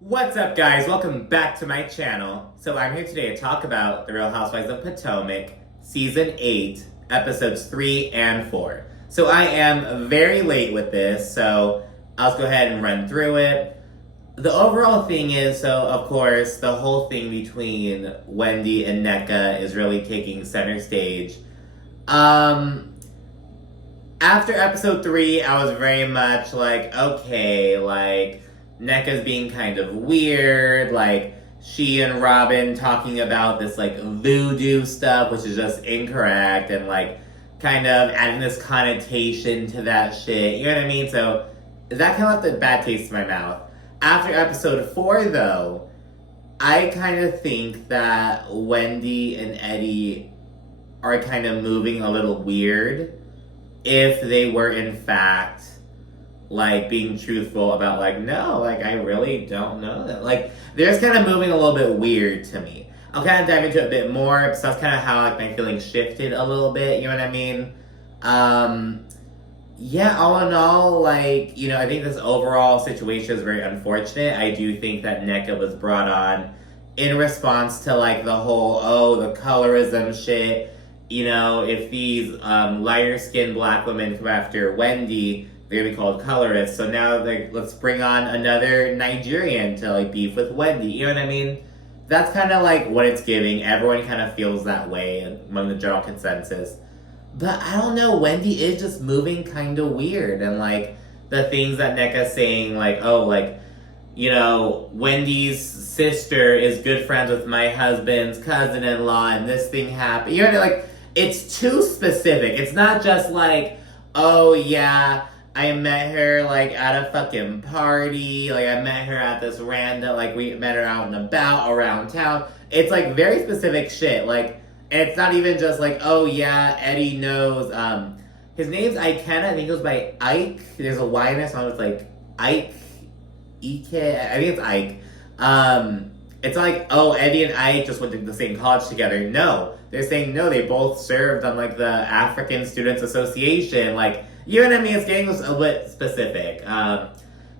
What's up, guys? Welcome back to my channel. So I'm here today to talk about The Real Housewives of Potomac, Season 8, Episodes 3 and 4. So I am very late with this, so I'll just go ahead and run through it. The overall thing is, so of course, the whole thing between Wendy and Nneka is really taking center stage. After episode 3, I was very much like, okay, like, Nneka's being kind of weird, like, she and Robin talking about this, like, voodoo stuff, which is just incorrect, and, like, kind of adding this connotation to that shit, you know what I mean? So, that kind of left a bad taste in my mouth. After episode 4, though, I kind of think that Wendy and Eddie are kind of moving a little weird if they were in fact like being truthful about like, no, like I really don't know that. Like they're just kind of moving a little bit weird to me. I'll kind of dive into it a bit more, so that's kind of how like my feelings shifted a little bit, you know what I mean? Yeah, all in all, like, you know, I think this overall situation is very unfortunate. I do think that Nneka was brought on in response to like the whole, oh, the colorism shit. You know, if these lighter-skinned black women come after Wendy, they're gonna be called colorists. So now, like, let's bring on another Nigerian to like beef with Wendy. You know what I mean? That's kind of like what it's giving. Everyone kind of feels that way among the general consensus. But I don't know. Wendy is just moving kind of weird, and like the things that Nneka's saying, like, oh, like, you know, Wendy's sister is good friends with my husband's cousin-in-law, and this thing happened. You know what I mean? Like, it's too specific. It's not just like, oh yeah, I met her like at a fucking party. Like I met her at this random, like we met her out and about around town. It's like very specific shit. Like, and it's not even just like, oh yeah, Eddie knows. His name's Ikenna. I think it goes by Ike. There's a Y in there, so it's like Ike. I think it's Ike. It's like, oh, Eddie and Ike just went to the same college together. No. They're saying, no, they both served on, like, the African Students Association. Like, you know what I mean? It's getting a little bit specific.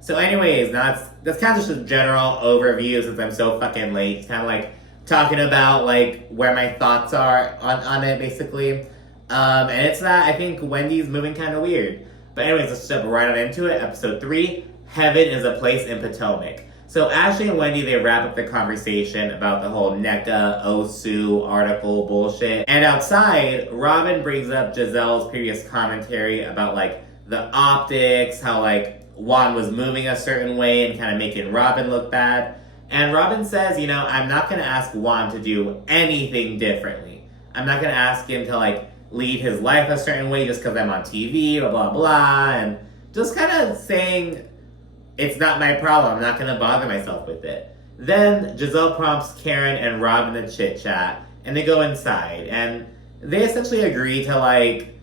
So anyways, now that's kind of just a general overview since I'm so fucking late. It's kind of like talking about, like, where my thoughts are on it, basically. And it's that I think Wendy's moving kind of weird. But anyways, let's jump right on into it. Episode 3, Heaven is a Place in Potomac. So Ashley and Wendy, they wrap up the conversation about the whole Nneka, Osu article bullshit. And outside, Robin brings up Giselle's previous commentary about like the optics, how like Juan was moving a certain way and kind of making Robin look bad. And Robin says, you know, I'm not going to ask Juan to do anything differently. I'm not going to ask him to like lead his life a certain way just because I'm on TV, blah, blah, blah. And just kind of saying, it's not my problem. I'm not going to bother myself with it. Then Giselle prompts Karen and Robin to chit-chat, and they go inside. And they essentially agree to, like,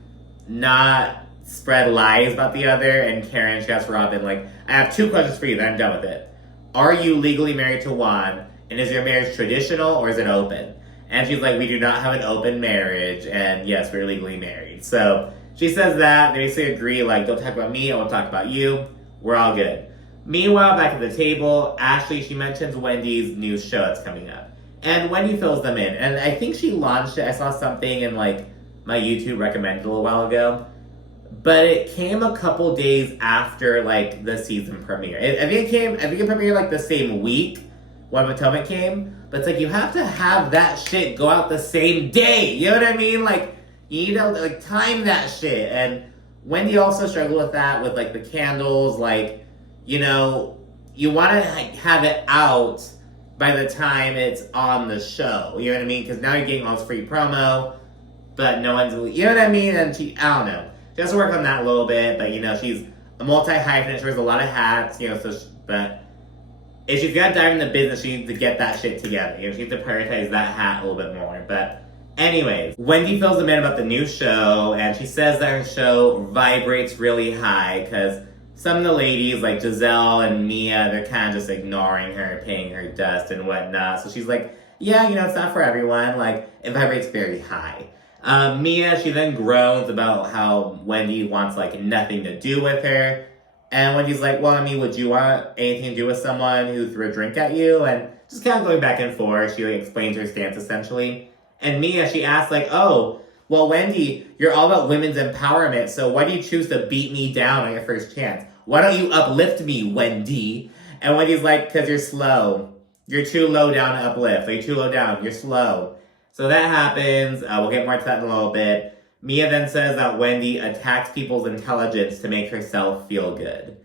not spread lies about the other. And Karen, she asks Robin, like, I have 2 questions for you, then I'm done with it. Are you legally married to Juan? And is your marriage traditional or is it open? And she's like, we do not have an open marriage. And yes, we're legally married. So she says that. They basically agree, like, don't talk about me, I won't talk about you. We're all good. Meanwhile, back at the table, Ashley, she mentions Wendy's new show that's coming up. And Wendy fills them in. And I think she launched it. I saw something in, like, my YouTube recommended a little while ago. But it came a couple days after, like, the season premiere. I think it premiered, like, the same week when Potomac came. But it's like, you have to have that shit go out the same day. You know what I mean? Like, you need to, like, time that shit. And Wendy also struggled with that, with, like, the candles, like, you know, you want to have it out by the time it's on the show. You know what I mean? Because now you're getting all this free promo, but no one's, you know what I mean? And I don't know. She has to work on that a little bit, but, you know, she's a multi-hyphenate. She wears a lot of hats, you know, but if she's got to dive into business, she needs to get that shit together. You know, she needs to prioritize that hat a little bit more. But anyways, Wendy fills them in about the new show, and she says that her show vibrates really high because some of the ladies, like Giselle and Mia, they're kind of just ignoring her, paying her dust and whatnot. So she's like, yeah, you know, it's not for everyone. Like, it vibrates very high. Mia, she then groans about how Wendy wants, like, nothing to do with her. And Wendy's like, well, I mean, would you want anything to do with someone who threw a drink at you? And just kind of going back and forth. She like explains her stance essentially. And Mia, she asks like, oh, well, Wendy, you're all about women's empowerment. So why do you choose to beat me down on your first chance? Why don't you uplift me, Wendy? And Wendy's like, because you're slow. You're too low down to uplift. You're too low down. You're slow. So that happens. We'll get more to that in a little bit. Mia then says that Wendy attacks people's intelligence to make herself feel good.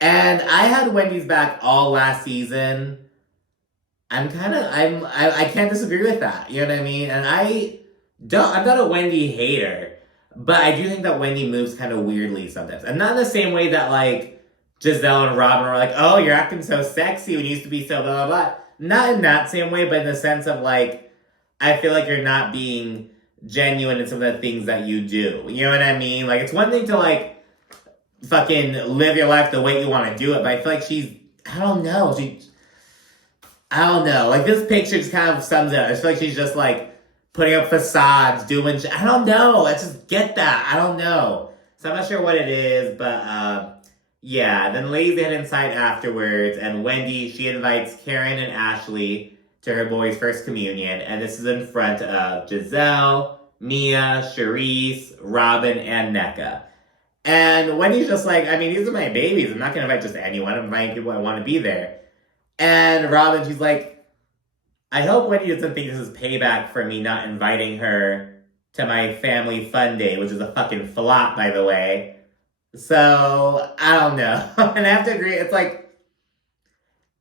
And I had Wendy's back all last season. I can't disagree with that. You know what I mean? And I'm not a Wendy hater, but I do think that Wendy moves kind of weirdly sometimes. And not in the same way that like Giselle and Robin were like, oh, you're acting so sexy when you used to be so blah, blah, blah. Not in that same way, but in the sense of like, I feel like you're not being genuine in some of the things that you do. You know what I mean? Like, it's one thing to like fucking live your life the way you want to do it, but I feel like I don't know. Like, this picture just kind of sums it up. I feel like she's just like putting up facades, doing I don't know. I just get that. I don't know. So I'm not sure what it is, but yeah. Then ladies head inside afterwards, and Wendy, she invites Karen and Ashley to her boys' first communion, and this is in front of Giselle, Mia, Charisse, Robin, and Nneka. And Wendy's just like, I mean, these are my babies. I'm not going to invite just anyone. I'm inviting people I want to be there. And Robin, she's like, I hope Wendy doesn't think this is payback for me not inviting her to my family fun day, which is a fucking flop, by the way. So, I don't know. And I have to agree, it's like,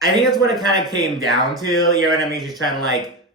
I think that's what it kind of came down to. You know what I mean? She's trying to, like,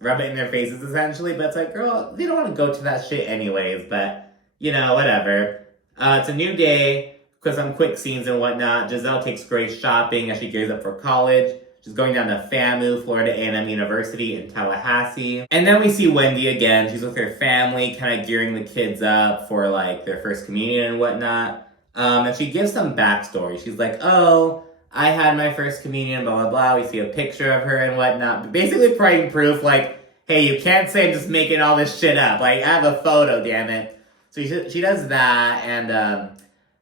rub it in their faces, essentially. But it's like, girl, they don't want to go to that shit anyways. But, you know, whatever. It's a new day, because some quick scenes and whatnot. Giselle takes Grace shopping as she gears up for college. She's going down to FAMU, Florida A&M University in Tallahassee. And then we see Wendy again. She's with her family, kind of gearing the kids up for, like, their first communion and whatnot. And she gives some backstory. She's like, oh, I had my first communion, blah, blah, blah. We see a picture of her and whatnot. But basically providing proof, like, hey, you can't say I'm just making all this shit up. Like, I have a photo, damn it. So she does that, and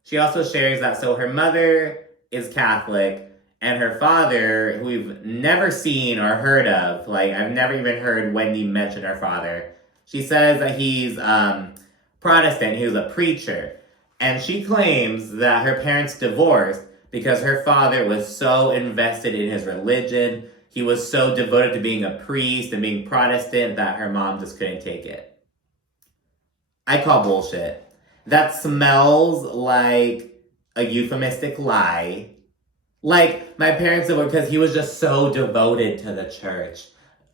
she also shares that, so her mother is Catholic, and her father, who we've never seen or heard of, like, I've never even heard Wendy mention her father. She says that he's Protestant, he was a preacher. And she claims that her parents divorced because her father was so invested in his religion, he was so devoted to being a priest and being Protestant that her mom just couldn't take it. I call bullshit. That smells like a euphemistic lie. Like, my parents did, because he was just so devoted to the church.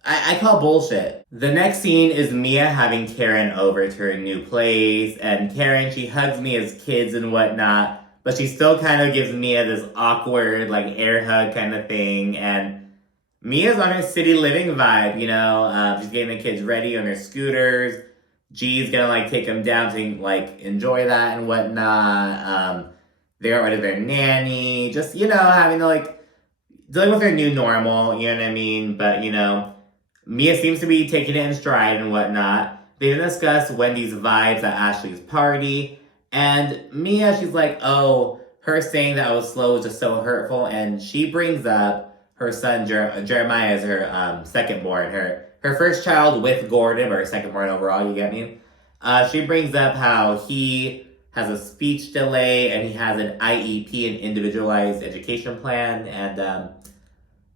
I call bullshit. The next scene is Mia having Karen over to her new place, and Karen, she hugs Mia's kids and whatnot, but she still kind of gives Mia this awkward, like, air hug kind of thing, and Mia's on her city living vibe, you know? She's getting the kids ready on their scooters. G's gonna, like, take them down to, like, enjoy that and whatnot. They got rid of their nanny. Just, you know, having to, like, dealing with their new normal, you know what I mean? But, you know, Mia seems to be taking it in stride and whatnot. They then discuss Wendy's vibes at Ashley's party. And Mia, she's like, oh, her saying that I was slow was just so hurtful. And she brings up her son, Jeremiah, as her second-born, her first child with Gordon, or her second-born overall, you get me? She brings up how he has a speech delay and he has an IEP, an individualized education plan. And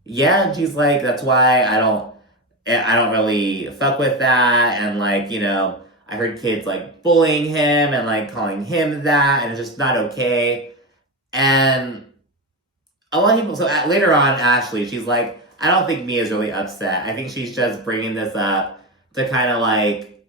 yeah, and she's like, that's why I don't really fuck with that. And like, you know, I heard kids like bullying him and like calling him that, and it's just not okay. And a lot of people, so later on, Ashley, she's like, I don't think Mia's really upset. I think she's just bringing this up to kind of like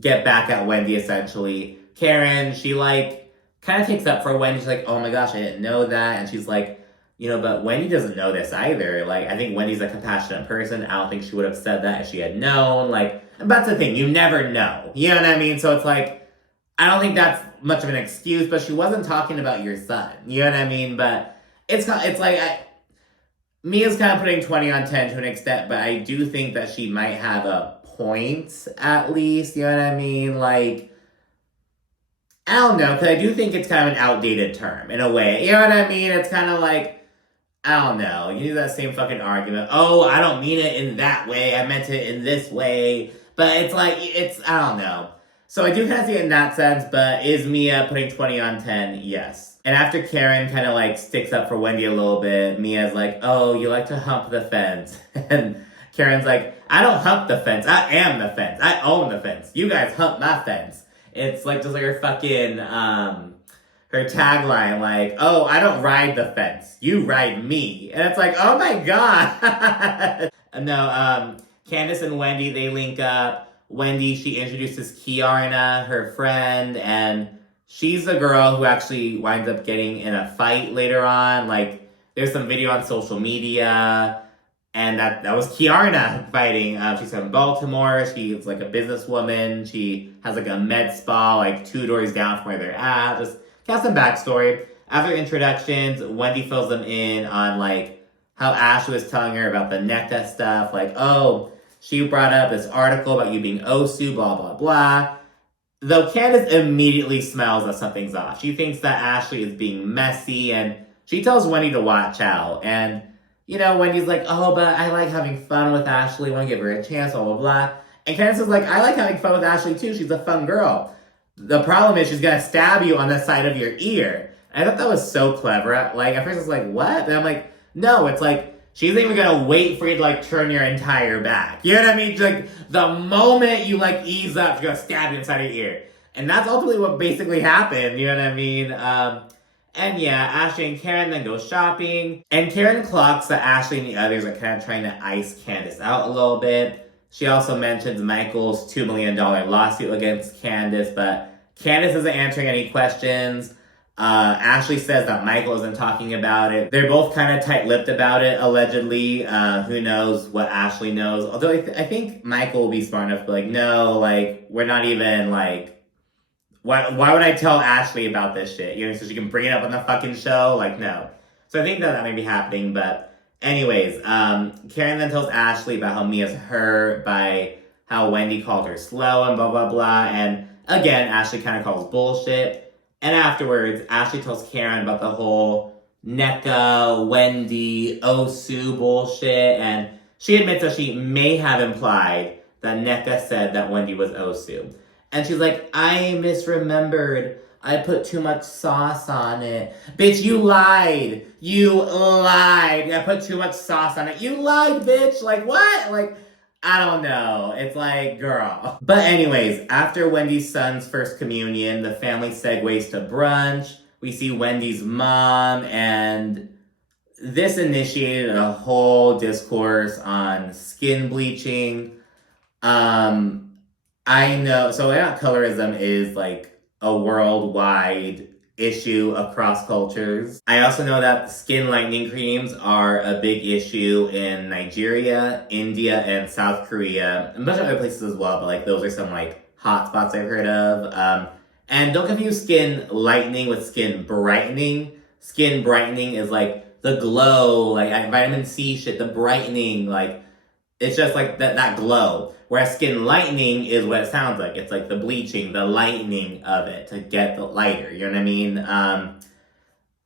get back at Wendy, essentially. Karen, she like kind of takes up for Wendy. She's like, oh my gosh, I didn't know that. And she's like, you know, but Wendy doesn't know this either. Like, I think Wendy's a compassionate person. I don't think she would have said that if she had known. Like, and that's the thing. You never know. You know what I mean? So it's like, I don't think that's much of an excuse, but she wasn't talking about your son. You know what I mean? But it's like, Mia's kind of putting 20 on 10 to an extent, but I do think that she might have a point, at least. You know what I mean? Like, I don't know, because I do think it's kind of an outdated term in a way. You know what I mean? It's kind of like, I don't know. You use that same fucking argument. Oh, I don't mean it in that way. I meant it in this way. But it's like, I don't know. So I do kind of see it in that sense, but is Mia putting 20 on 10? Yes. And after Karen kind of like sticks up for Wendy a little bit, Mia's like, oh, you like to hump the fence. And Karen's like, I don't hump the fence. I am the fence. I own the fence. You guys hump my fence. It's like just like her fucking, her tagline, like, oh, I don't ride the fence. You ride me. And it's like, oh my God. No, Candace and Wendy, they link up. Wendy, she introduces Kiarna, her friend, and she's the girl who actually winds up getting in a fight later on. Like, there's some video on social media, and that was Kiarna fighting. She's from Baltimore. She's like a businesswoman. She has like a med spa, like 2 doors down from where they're at. Just got some backstory. After introductions, Wendy fills them in on like how Ashley was telling her about the Nneka stuff. Like, oh, she brought up this article about you being Osu, blah, blah, blah. Though Candace immediately smells that something's off. She thinks that Ashley is being messy, and she tells Wendy to watch out. And, you know, Wendy's like, oh, but I like having fun with Ashley. Want to give her a chance, blah, blah, blah. And Candace is like, I like having fun with Ashley too. She's a fun girl. The problem is she's going to stab you on the side of your ear. And I thought that was so clever. Like, at first I was like, what? And I'm like, no, it's like, she's not even gonna wait for you to like turn your entire back. You know what I mean? Like the moment you like ease up, she's gonna stab you inside your ear. And that's ultimately what basically happened. You know what I mean? And yeah, Ashley and Karen then go shopping. And Karen clocks that Ashley and the others are kind of trying to ice Candace out a little bit. She also mentions Michael's $2 million lawsuit against Candace, but Candace isn't answering any questions. Ashley says that Michael isn't talking about it. They're both kind of tight-lipped about it, allegedly. Who knows what Ashley knows. Although I think Michael will be smart enough to be like, no, like, we're not even, like, why would I tell Ashley about this shit? You know, so she can bring it up on the fucking show? Like, no. So I think that may be happening, but anyways, Karen then tells Ashley about how Mia's hurt by how Wendy called her slow and blah, blah, blah. And again, Ashley kind of calls bullshit. And afterwards, Ashley tells Karen about the whole Nneka, Wendy, Osu bullshit, and she admits that she may have implied that Nneka said that Wendy was Osu. And she's like, I misremembered. I put too much sauce on it. Bitch, you lied. You lied. I put too much sauce on it. You lied, bitch. Like, what? Like, I don't know. It's like, girl. But anyways, after Wendy's son's first communion, the family segues to brunch. We see Wendy's mom, and this initiated a whole discourse on skin bleaching. I know, so colorism is like a worldwide issue across cultures. I also know that skin lightening creams are a big issue in Nigeria, India, and South Korea, and a bunch of other places as well, but like those are some like hot spots I've heard of. And don't confuse skin lightening with skin brightening. Skin brightening is like the glow, like vitamin C shit, the brightening, like it's just like that glow. Whereas skin lightening is what it sounds like. It's like the bleaching, the lightening of it to get the lighter. You know what I mean? I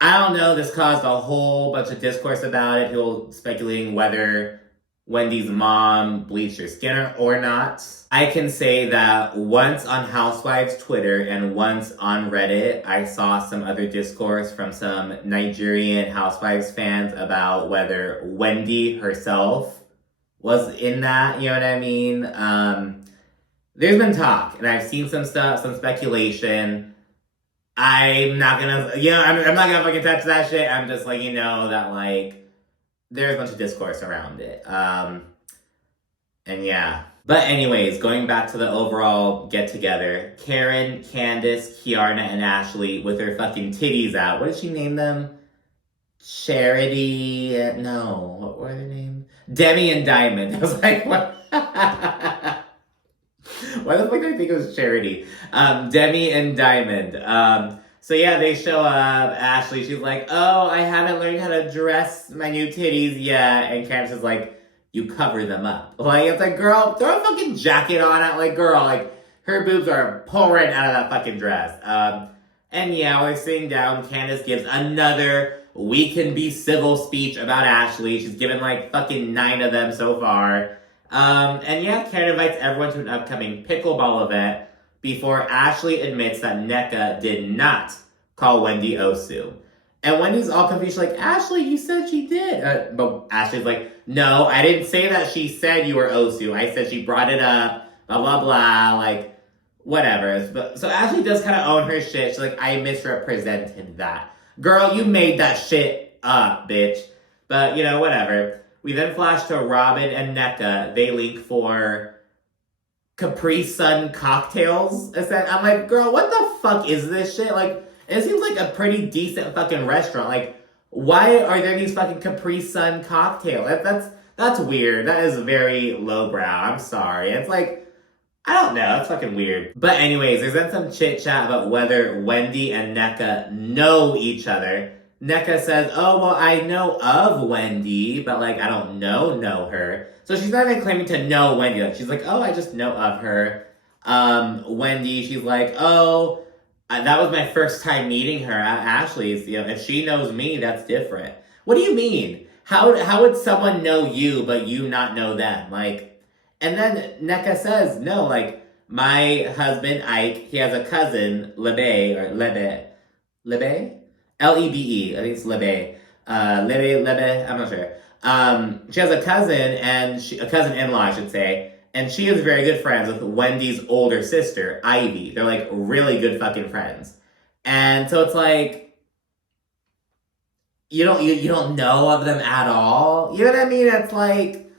don't know. This caused a whole bunch of discourse about it. People speculating whether Wendy's mom bleached her skin or not. I can say that once on Housewives Twitter and once on Reddit, I saw some other discourse from some Nigerian Housewives fans about whether Wendy herself was in that, you know what I mean? There's been talk, and I've seen some stuff, some speculation. I'm not gonna, I'm not gonna fucking touch that shit. I'm just letting you know that, like, there's a bunch of discourse around it. And yeah. But anyways, going back to the overall get-together, Karen, Candace, Kiarna, and Ashley with their fucking titties out. What did she name them? Charity, no, what were their names? Demi and Diamond. I was like, what? Why the fuck did I think it was Charity? Demi and Diamond. So yeah, they show up. Ashley, she's like, oh, I haven't learned how to dress my new titties yet. And Candace is like, you cover them up. Like, it's like, girl, throw a fucking jacket on it. Like, girl, like, her boobs are pouring out of that fucking dress. And yeah, we're sitting down. Candace gives another we can be civil speech about Ashley. She's given like fucking 9 of them so far. And yeah, Karen invites everyone to an upcoming pickleball event before Ashley admits that Nneka did not call Wendy Osu. And Wendy's all confused. She's like, Ashley, you said she did. But Ashley's like, no, I didn't say that she said you were Osu. I said she brought it up, blah, blah, blah, like, whatever. But, so Ashley does kind of own her shit. She's like, I misrepresented that. Girl, you made that shit up, bitch. But, you know, whatever. We then flash to Robin and Nneka. They link for Capri Sun cocktails. I'm like, girl, what the fuck is this shit? Like, it seems like a pretty decent fucking restaurant. Like, why are there these fucking Capri Sun cocktails? That's weird. That is very lowbrow. I'm sorry. It's like, I don't know. It's fucking weird. But anyways, there's then some chit-chat about whether Wendy and Nneka know each other. Nneka says, oh, well, I know of Wendy, but, like, I don't know her. So she's not even claiming to know Wendy. Like, she's like, oh, I just know of her. Wendy, she's like, oh, that was my first time meeting her at Ashley's. You know, if she knows me, that's different. What do you mean? How would someone know you, but you not know them? Like, and then Nneka says, no, like, my husband, Ike, he has a cousin, Lebe? Lebe? I think it's Lebe. Lebe, I'm not sure. She has a cousin, and a cousin-in-law, I should say, and she is very good friends with Wendy's older sister, Ivy. They're, like, really good fucking friends. And so it's like, you don't know of them at all? You know what I mean? It's like,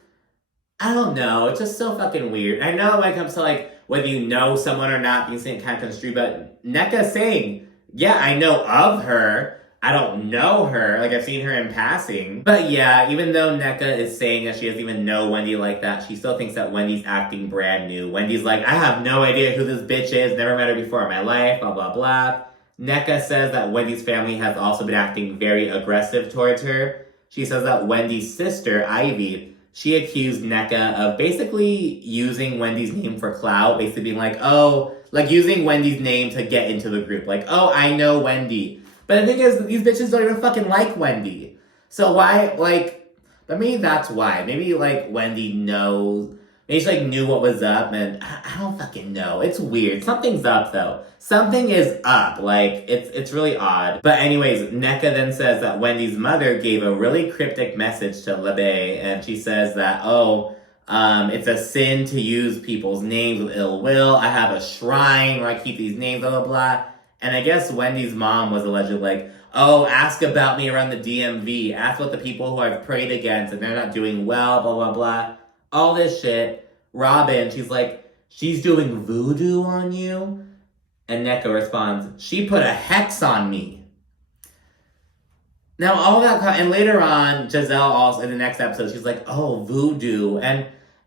I don't know. It's just so fucking weird. I know when it comes to, like, whether you know someone or not, things can kind of construe, but Nneka's saying, yeah, I know of her. I don't know her. Like, I've seen her in passing. But yeah, even though Nneka is saying that she doesn't even know Wendy like that, she still thinks that Wendy's acting brand new. Wendy's like, I have no idea who this bitch is. Never met her before in my life, blah, blah, blah. Nneka says that Wendy's family has also been acting very aggressive towards her. She says that Wendy's sister, Ivy, she accused Nneka of basically using Wendy's name for clout. Basically being like, oh, like using Wendy's name to get into the group. Like, oh, I know Wendy. But the thing is, these bitches don't even fucking like Wendy. So why, like, but maybe that's why. Maybe, like, Wendy knows. Maybe she, like, knew what was up, and I don't fucking know. It's weird. Something's up, though. Something is up. Like, it's really odd. But anyways, Nneka then says that Wendy's mother gave a really cryptic message to Lebe, and she says that, oh, it's a sin to use people's names with ill will. I have a shrine where I keep these names, blah, blah, blah. And I guess Wendy's mom was allegedly like, oh, ask about me around the DMV. Ask what the people who I've prayed against and they're not doing well, blah, blah, blah. All this shit. Robin, she's like, she's doing voodoo on you? And Nneka responds, she put a hex on me. Now, all that, and later on, Giselle also, in the next episode, she's like, oh, voodoo. And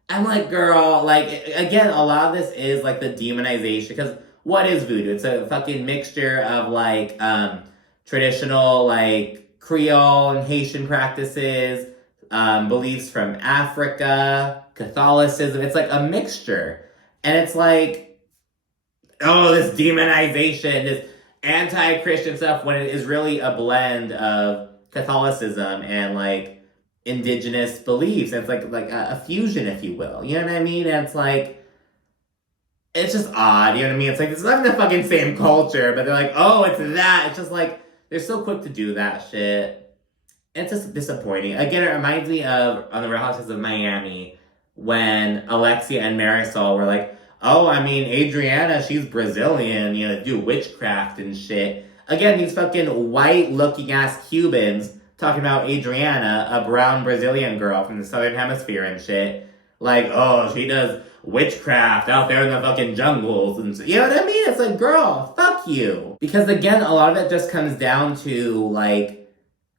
I'm like, girl, like, again, a lot of this is like the demonization, because what is voodoo? It's a fucking mixture of, like, traditional, like, Creole and Haitian practices, beliefs from Africa, Catholicism. It's, like, a mixture. And it's, like, oh, this demonization, this anti-Christian stuff, when it is really a blend of Catholicism and, like, indigenous beliefs. It's, like a fusion, if you will. You know what I mean? And it's, like, it's just odd, you know what I mean? It's like, it's not the fucking same culture, but they're like, oh, it's that. It's just like, they're so quick to do that shit. It's just disappointing. Again, it reminds me of, on the Real Housewives of Miami, when Alexia and Marisol were like, oh, I mean, Adriana, she's Brazilian, you know, do witchcraft and shit. Again, these fucking white-looking ass Cubans talking about Adriana, a brown Brazilian girl from the Southern Hemisphere and shit. Like, oh, she does witchcraft out there in the fucking jungles. And you know what I mean? It's like, girl, fuck you. Because again, a lot of it just comes down to, like,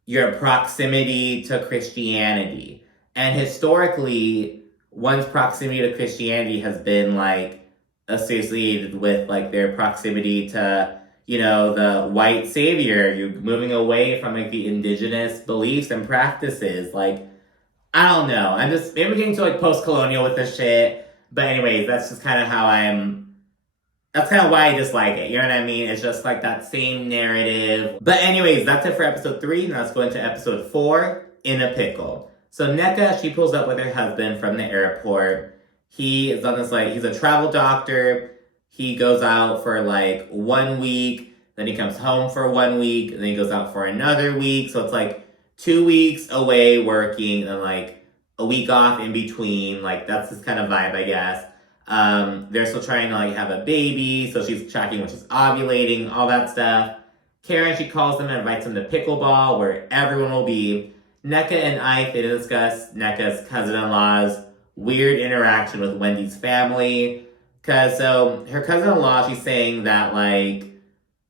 your proximity to Christianity. And historically, one's proximity to Christianity has been, like, associated with, like, their proximity to, you know, the white savior. You're moving away from, like, the indigenous beliefs and practices. Like, I don't know. I'm just, maybe getting to, like, post-colonial with this shit. But anyways, that's just kind of how I'm That's kind of why I dislike it. You know what I mean? It's just like that same narrative. But anyways, that's it for episode 3. Now let's go into episode 4, In a Pickle. So Nneka, she pulls up with her husband from the airport. He is on this like, he's a travel doctor. He goes out for like 1 week. Then he comes home for 1 week. And then he goes out for another week. So it's like 2 weeks away working and like a week off in between. Like that's this kind of vibe, I guess. They're still trying to like have a baby, so she's tracking when she's ovulating, all that stuff. Karen, she calls them and invites them to pickleball, where everyone will be. Nneka and Ike, they discuss Nneka's cousin-in-law's weird interaction with Wendy's family. Cause so her cousin-in-law, she's saying that like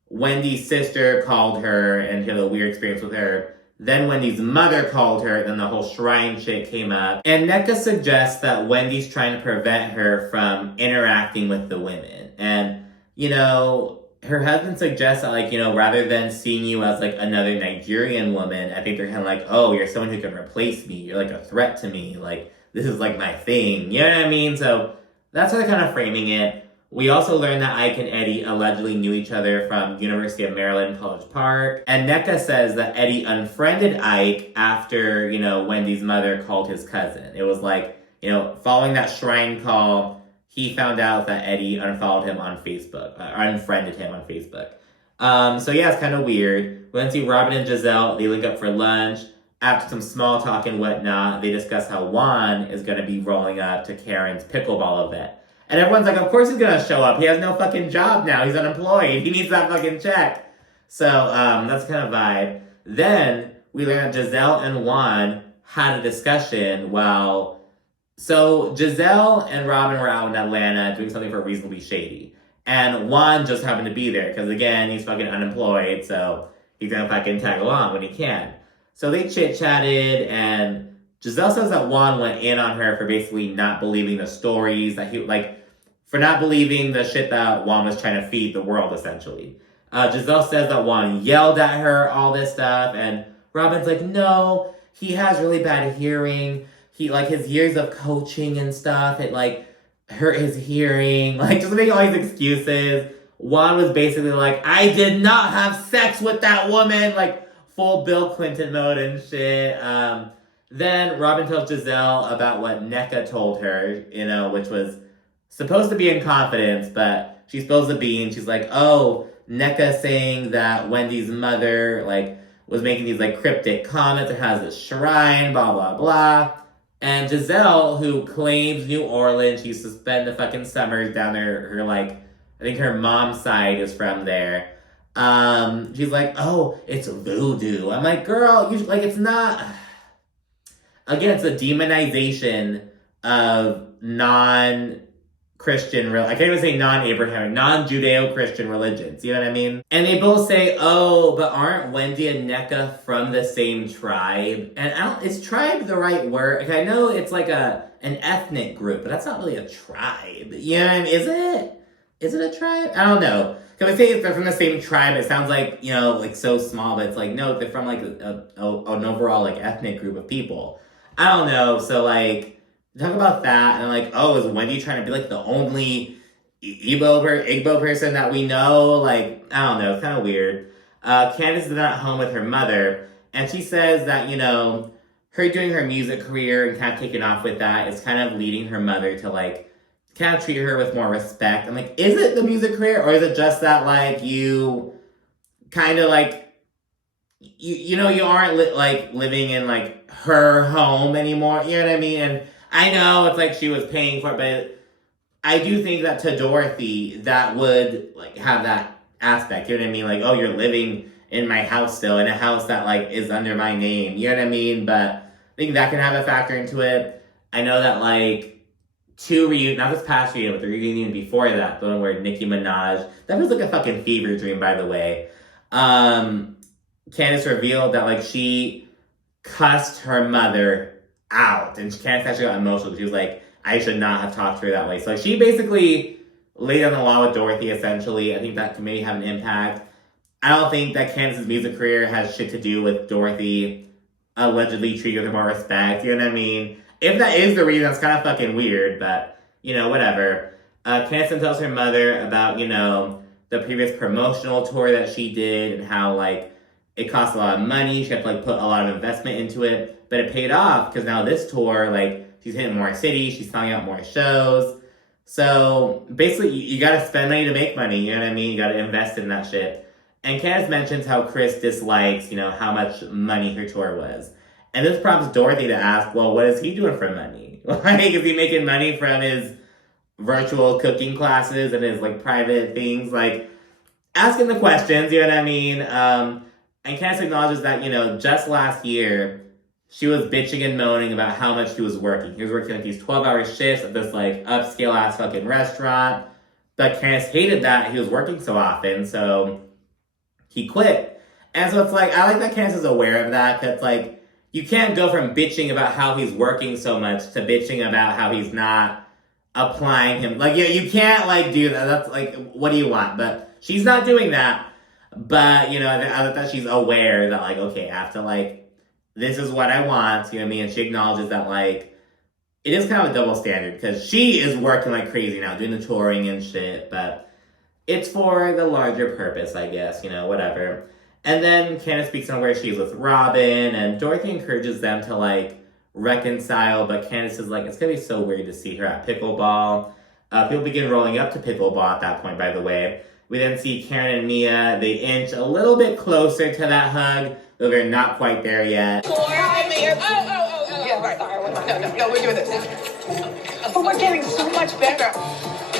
Wendy's sister called her and she had a weird experience with her. Then Wendy's mother called her, and the whole shrine shit came up. And Nneka suggests that Wendy's trying to prevent her from interacting with the women. And, you know, her husband suggests that, like, you know, rather than seeing you as, like, another Nigerian woman, I think they're kind of like, oh, you're someone who can replace me. You're, like, a threat to me. Like, this is, like, my thing. You know what I mean? So that's how they're kind of framing it. We also learned that Ike and Eddie allegedly knew each other from University of Maryland, College Park. And Nneka says that Eddie unfriended Ike after, you know, Wendy's mother called his cousin. It was like, you know, following that shrine call, he found out that Eddie unfollowed him on Facebook, unfriended him on Facebook. So yeah, it's kind of weird. We then see Robin and Giselle, they link up for lunch. After some small talk and whatnot, they discuss how Juan is going to be rolling up to Karen's pickleball event. And everyone's like, of course he's gonna show up. He has no fucking job now. He's unemployed. He needs that fucking check. So, that's kind of vibe. Then, we learn that Giselle and Juan had a discussion while... So, Giselle and Robin were out in Atlanta doing something for Reasonably Shady. And Juan just happened to be there, because again, he's fucking unemployed, so he's gonna fucking tag along when he can. So they chit-chatted, and Giselle says that Juan went in on her for basically not believing the stories that he, like, for not believing the shit that Juan was trying to feed the world, essentially. Giselle says that Juan yelled at her, all this stuff, and Robin's like, no, he has really bad hearing. He, like, his years of coaching and stuff, it, like, hurt his hearing. Like, just making all these excuses. Juan was basically like, I did not have sex with that woman, like, full Bill Clinton mode and shit. Then Robin tells Giselle about what Nneka told her, you know, which was supposed to be in confidence, but she spills the beans. She's like, oh, Nneka saying that Wendy's mother, like, was making these, like, cryptic comments and has this shrine, blah, blah, blah. And Giselle, who claims New Orleans, she used to spend the fucking summers down there, her, like, I think her mom's side is from there. She's like, oh, it's voodoo. I'm like, girl, you like, it's not... Again, it's a demonization of non-Christian, I can't even say non-Abrahamic, non-Judeo-Christian religions, you know what I mean? And they both say, oh, but aren't Wendy and Nneka from the same tribe? And is tribe the right word? Like, I know it's like an ethnic group, but that's not really a tribe. You know what I mean? Is it? Is it a tribe? I don't know. Can we say if they're from the same tribe, it sounds like, you know, like so small, but it's like, no, they're from like an overall like ethnic group of people. I don't know. So like, talk about that and like, oh, is Wendy trying to be like the only Igbo person that we know? Like, I don't know. It's kind of weird. Candace is at home with her mother, and she says that, you know, her doing her music career and kind of taking off with that is kind of leading her mother to like kind of treat her with more respect. I'm like, is it the music career, or is it just that like you kind of like you know, you aren't like living in like her home anymore, you know what I mean? And I know it's like she was paying for it, but I do think that to Dorothy that would like have that aspect, you know what I mean? Like, oh, you're living in my house still, in a house that like is under my name, you know what I mean? But I think that can have a factor into it. I know that like not this past reunion, but the reunion before that, the one where Nicki Minaj, that was like a fucking fever dream, by the way. Candace revealed that like she cussed her mother out, and Candace actually got emotional. She was like, I should not have talked to her that way. So like, she basically laid on the law with Dorothy, essentially. I think that could maybe have an impact. I don't think that Candace's music career has shit to do with Dorothy allegedly treating her with more respect, you know what I mean? If that is the reason, it's kind of fucking weird, but, you know, whatever. Candace then tells her mother about, you know, the previous promotional tour that she did and how, like, it cost a lot of money. She had to, like, put a lot of investment into it. But it paid off because now this tour, like, she's hitting more cities. She's selling out more shows. So, basically, you gotta spend money to make money. You know what I mean? You gotta invest in that shit. And Candace mentions how Chris dislikes, you know, how much money her tour was. And this prompts Dorothy to ask, well, what is he doing for money? Like, is he making money from his virtual cooking classes and his, like, private things? Like, asking the questions, you know what I mean? And Candace acknowledges that, you know, just last year, she was bitching and moaning about how much he was working. He was working like these 12-hour shifts at this, like, upscale-ass fucking restaurant. But Candace hated that he was working so often, so he quit. And so it's like, I like that Candace is aware of that, because, like, you can't go from bitching about how he's working so much to bitching about how he's not applying him. Like, you can't, like, do that. That's, like, what do you want? But she's not doing that. But, you know, I like that she's aware that, like, okay, I have to, like, this is what I want, you know what I mean? And she acknowledges that, like, it is kind of a double standard, because she is working like crazy now, doing the touring and shit, but it's for the larger purpose, I guess, you know, whatever. And then Candace speaks on where she's with Robin, and Dorothy encourages them to, like, reconcile, but Candace is like, it's gonna be so weird to see her at pickleball. People begin rolling up to pickleball at that point, by the way. We then see Karen and Mia. They inch a little bit closer to that hug, though they're not quite there yet. Yeah, right. No, we're doing this. Oh, we're getting so much better.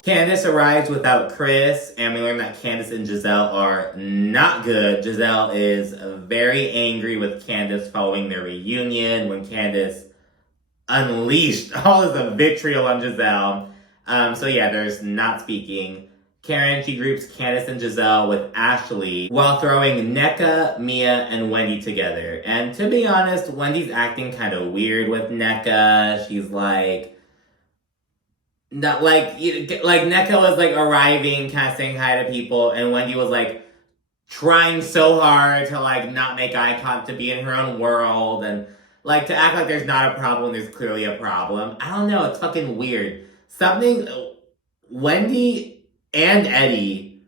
Candace arrives without Chris, and we learn that Candace and Giselle are not good. Giselle is very angry with Candace following their reunion, when Candace unleashed all of the vitriol on Giselle. So yeah, there's not speaking. Karen, she groups Candace and Giselle with Ashley while throwing Nneka, Mia, and Wendy together. And to be honest, Wendy's acting kind of weird with Nneka. She's like, not like Nneka was like arriving, kind of saying hi to people, and Wendy was like trying so hard to like not make eye contact, to be in her own world, and like to act like there's not a problem when there's clearly a problem. I don't know, it's fucking weird. Wendy and Eddie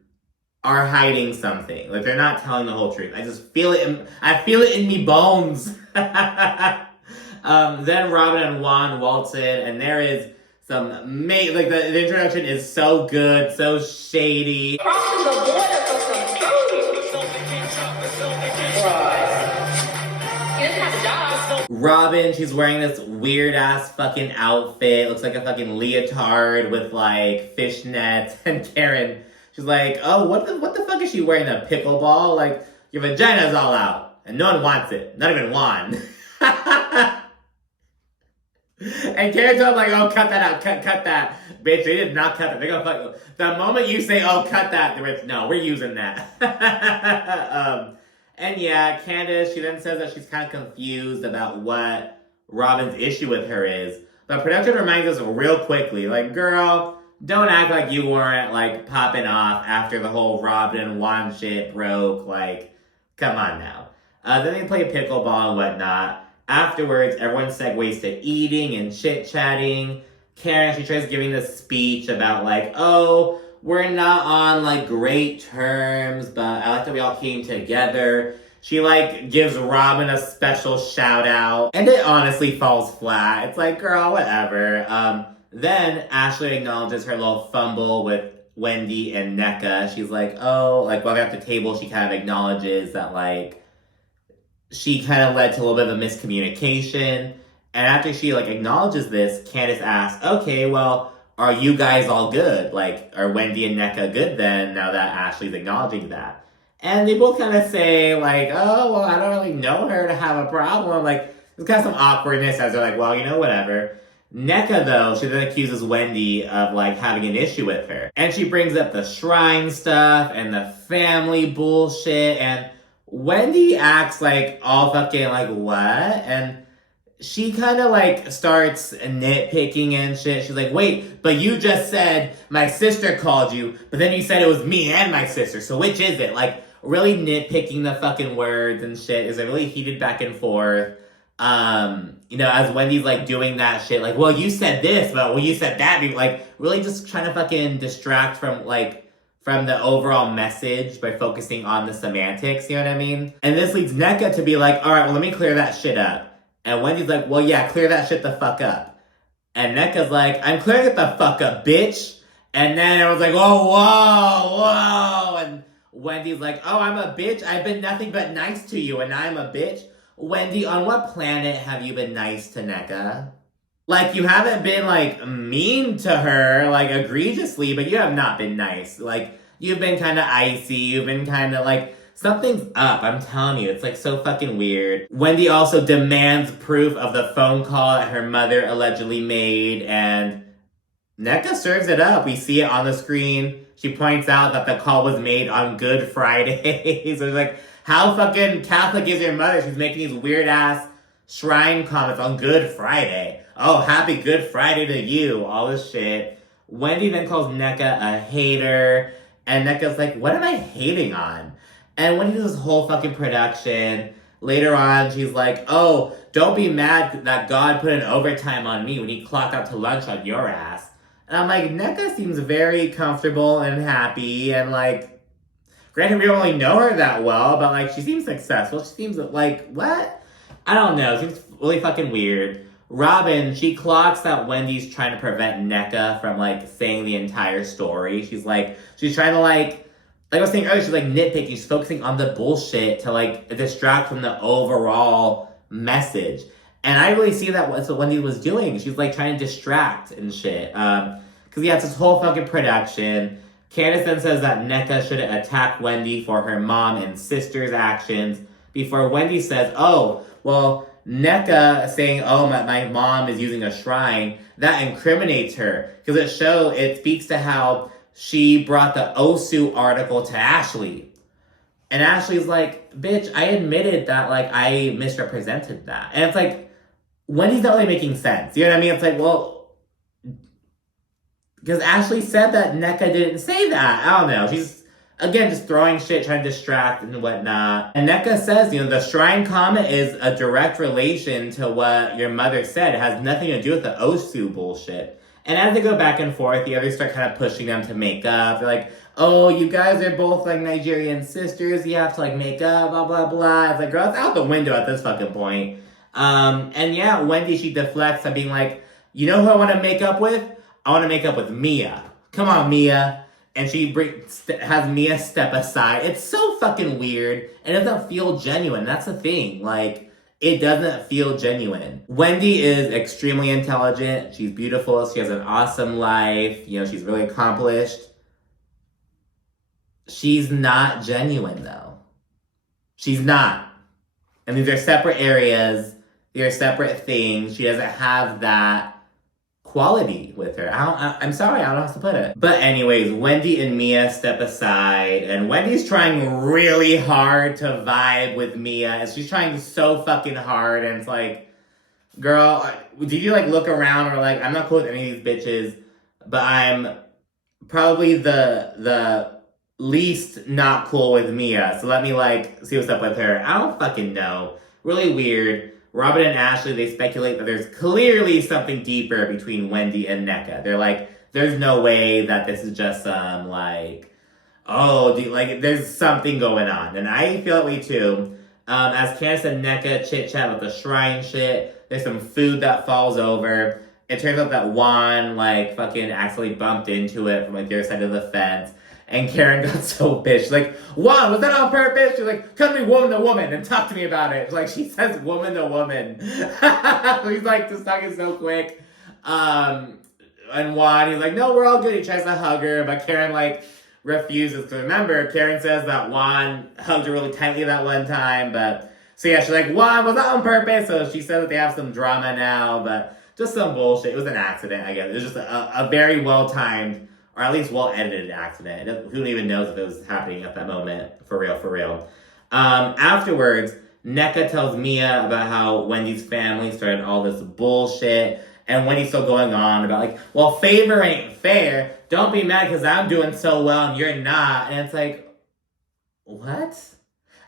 are hiding something. Like, they're not telling the whole truth. I just feel it in me bones. Then Robin and Juan waltz in, and there is some the introduction is so good, so shady. Crossing the border for some He doesn't have a job. Robin, she's wearing this weird ass fucking outfit. Looks like a fucking leotard with like fishnets. And Karen, she's like, oh, what the fuck is she wearing? A pickleball? Like, your vagina's all out. And no one wants it. Not even Juan. And Karen's all like, oh, cut that out. Cut that. Bitch, they did not cut that. They're gonna fuck. The moment you say, oh, cut that, the bitch, no, we're using that. And yeah, Candace, she then says that she's kind of confused about what Robin's issue with her is. But production reminds us real quickly, like, girl, don't act like you weren't, like, popping off after the whole Robin and Juan shit broke. Like, come on now. Then they play pickleball and whatnot. Afterwards, everyone segues to eating and chit-chatting. Karen, she tries giving this speech about, like, oh, we're not on, like, great terms, but I like that we all came together. She, like, gives Robin a special shout-out, and it honestly falls flat. It's like, girl, whatever. Then Ashley acknowledges her little fumble with Wendy and Nneka. She's like, oh, like, while they're at the table, she kind of acknowledges that, like, she kind of led to a little bit of a miscommunication. And after she, like, acknowledges this, Candace asks, okay, well, are you guys all good? Like, are Wendy and Nneka good then, now that Ashley's acknowledging that? And they both kind of say, like, oh, well, I don't really know her to have a problem. Like, there's kind of some awkwardness as they're like, well, you know, whatever. Nneka, though, she then accuses Wendy of, like, having an issue with her. And she brings up the shrine stuff and the family bullshit. And Wendy acts, like, all fucking, like, what? And she kind of, like, starts nitpicking and shit. She's like, wait, but you just said my sister called you, but then you said it was me and my sister, so which is it? Like, really nitpicking the fucking words and shit. Is a really heated back and forth. As Wendy's like doing that shit, like, well, you said this, but well, you said that, like, really just trying to fucking distract from the overall message by focusing on the semantics, you know what I mean? And this leads Nneka to be like, all right, well, let me clear that shit up. And Wendy's like, well, yeah, clear that shit the fuck up. And Nneka's like, I'm clearing it the fuck up, bitch. And then it was like, whoa. And Wendy's like, oh, I'm a bitch. I've been nothing but nice to you, and I'm a bitch. Wendy, on what planet have you been nice to Nneka? Like, you haven't been, like, mean to her, like, egregiously, but you have not been nice. Like, you've been kind of icy. You've been kind of, like, something's up. I'm telling you. It's, like, so fucking weird. Wendy also demands proof of the phone call that her mother allegedly made, and Nneka serves it up. We see it on the screen. She points out that the call was made on Good Friday. So it's like, how fucking Catholic is your mother? She's making these weird-ass shrine comments on Good Friday. Oh, happy Good Friday to you. All this shit. Wendy then calls Nneka a hater. And Nneka's like, what am I hating on? And Wendy does this whole fucking production. Later on, she's like, oh, don't be mad that God put an overtime on me when he clocked out to lunch on your ass. And I'm like, Nneka seems very comfortable and happy. And like, granted, we don't really know her that well, but like, she seems successful. She seems like, what? I don't know. It seems really fucking weird. Robin, she clocks that Wendy's trying to prevent Nneka from, like, saying the entire story. She's trying to, like I was saying earlier, she's, like, nitpicking. She's focusing on the bullshit to, like, distract from the overall message. And I really see that that's what Wendy was doing. She's, like, trying to distract and shit. Because, yeah, it's this whole fucking production. Candace then says that Nneka should attack Wendy for her mom and sister's actions before Wendy says, oh, well, Nneka saying, oh, my mom is using a shrine, that incriminates her. Because it speaks to how she brought the Osu article to Ashley. And Ashley's like, bitch, I admitted that, like, I misrepresented that. And it's like, Wendy's not really making sense. You know what I mean? It's like, well, because Ashley said that Nneka didn't say that. I don't know. She's, again, just throwing shit, trying to distract and whatnot. And Nneka says, the shrine comment is a direct relation to what your mother said. It has nothing to do with the Osu bullshit. And as they go back and forth, the others start kind of pushing them to make up. They're like, oh, you guys are both, like, Nigerian sisters. You have to, like, make up, blah, blah, blah. It's like, girl, it's out the window at this fucking point. And yeah, Wendy, she deflects by being like, you know who I want to make up with? I want to make up with Mia. Come on, Mia. And she has Mia step aside. It's so fucking weird. And it doesn't feel genuine. That's the thing. Like, it doesn't feel genuine. Wendy is extremely intelligent. She's beautiful. She has an awesome life. She's really accomplished. She's not genuine, though. She's not. And these are separate areas. These are separate things. She doesn't have that quality with her. I'm sorry, I don't know how to put it. But anyways, Wendy and Mia step aside, and Wendy's trying really hard to vibe with Mia, and she's trying so fucking hard, and it's like, girl, did you, like, look around or, like, I'm not cool with any of these bitches, but I'm probably the least not cool with Mia, so let me, like, see what's up with her. I don't fucking know. Really weird. Robin and Ashley, they speculate that there's clearly something deeper between Wendy and Nneka. They're like, there's no way that this is just some, like, there's something going on. And I feel that way too. As Candace and Nneka chit-chat with the shrine shit, there's some food that falls over. It turns out that Juan, like, fucking accidentally bumped into it from, like, their side of the fence. And Karen got so pissed. She's like, Juan, was that on purpose? She's like, come to me woman to woman and talk to me about it. Like, she says woman to woman. He's like, just talking so quick. And Juan, he's like, no, we're all good. He tries to hug her, but Karen, like, refuses. To remember, Karen says that Juan hugged her really tightly that one time. But, so yeah, she's like, Juan, was that on purpose? So she said that they have some drama now, but just some bullshit. It was an accident, I guess. It was just a very well-timed, or at least well-edited accident. Who even knows if it was happening at that moment? For real. Afterwards, Nneka tells Mia about how Wendy's family started all this bullshit. And Wendy's still going on about, like, well, favor ain't fair. Don't be mad because I'm doing so well and you're not. And it's like, what?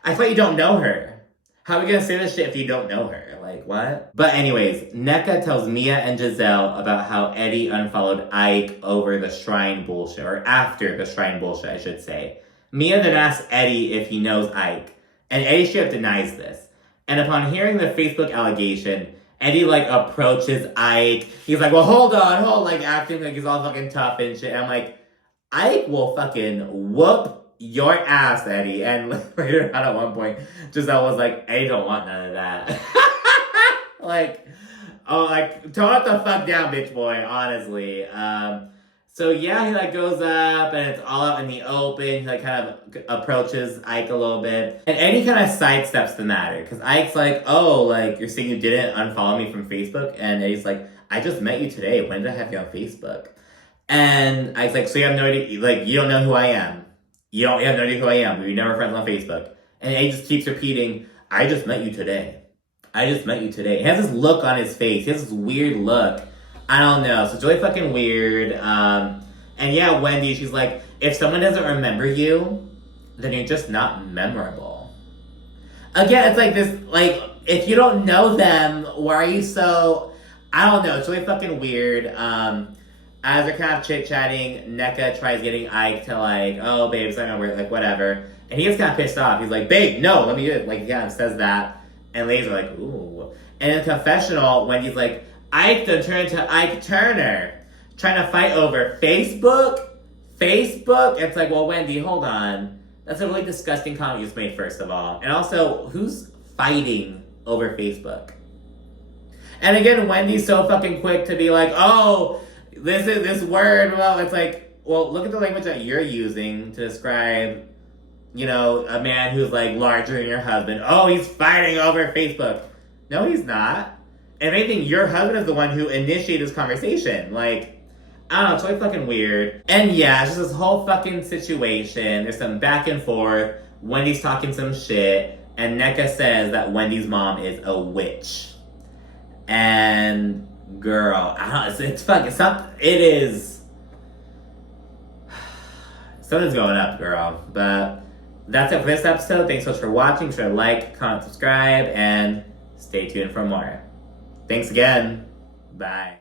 I thought you don't know her. How are we gonna say this shit if you don't know her? Like, what? But anyways, Nneka tells Mia and Giselle about how Eddie unfollowed Ike over the shrine bullshit, or after the shrine bullshit, I should say. Mia then asks Eddie if he knows Ike, and Eddie straight up denies this. And upon hearing the Facebook allegation, Eddie, like, approaches Ike. He's like, well, hold on, like, acting like he's all fucking tough and shit. And I'm like, Ike will fucking whoop your ass, Eddie. And later on at one point, Giselle was like, Eddie don't want none of that. Like, oh, like, tone it the fuck down, bitch boy, honestly. So yeah, he like goes up and it's all out in the open. He like kind of approaches Ike a little bit. And Eddie kind of sidesteps the matter. Because Ike's like, oh, like, you're saying you didn't unfollow me from Facebook? And Eddie's like, I just met you today. When did I have you on Facebook? And Ike's like, so you have no idea, like, you don't know who I am. You have no idea who I am. We were never friends on Facebook. And Eddie just keeps repeating, I just met you today. I just met you today. He has this look on his face. He has this weird look. I don't know. So it's really fucking weird. And yeah, Wendy, she's like, if someone doesn't remember you, then you're just not memorable. Again, it's like this, like, if you don't know them, why are you so... I don't know. It's really fucking weird. As they're kind of chit-chatting, Nneka tries getting Ike to like, oh, babe, I know we're like, whatever. And he gets kind of pissed off. He's like, babe, no, let me do it. Like, yeah, says that. And ladies are like, ooh. And in the confessional, Wendy's like, Ike done turned into Ike Turner. Trying to fight over Facebook? It's like, well, Wendy, hold on. That's a really disgusting comment you just made, first of all. And also, who's fighting over Facebook? And again, Wendy's so fucking quick to be like, oh, this is this word. Well, it's like, well, look at the language that you're using to describe, you know, a man who's like larger than your husband. Oh, he's fighting over Facebook. No, he's not. If anything, your husband is the one who initiated this conversation. Like, I don't know, it's really fucking weird. And yeah, it's just this whole fucking situation. There's some back and forth. Wendy's talking some shit. And Nneka says that Wendy's mom is a witch. And girl, I don't know, it's fucking something. It is. Something's going up, girl. But that's it for this episode. Thanks so much for watching. Be sure to like, comment, subscribe, and stay tuned for more. Thanks again. Bye.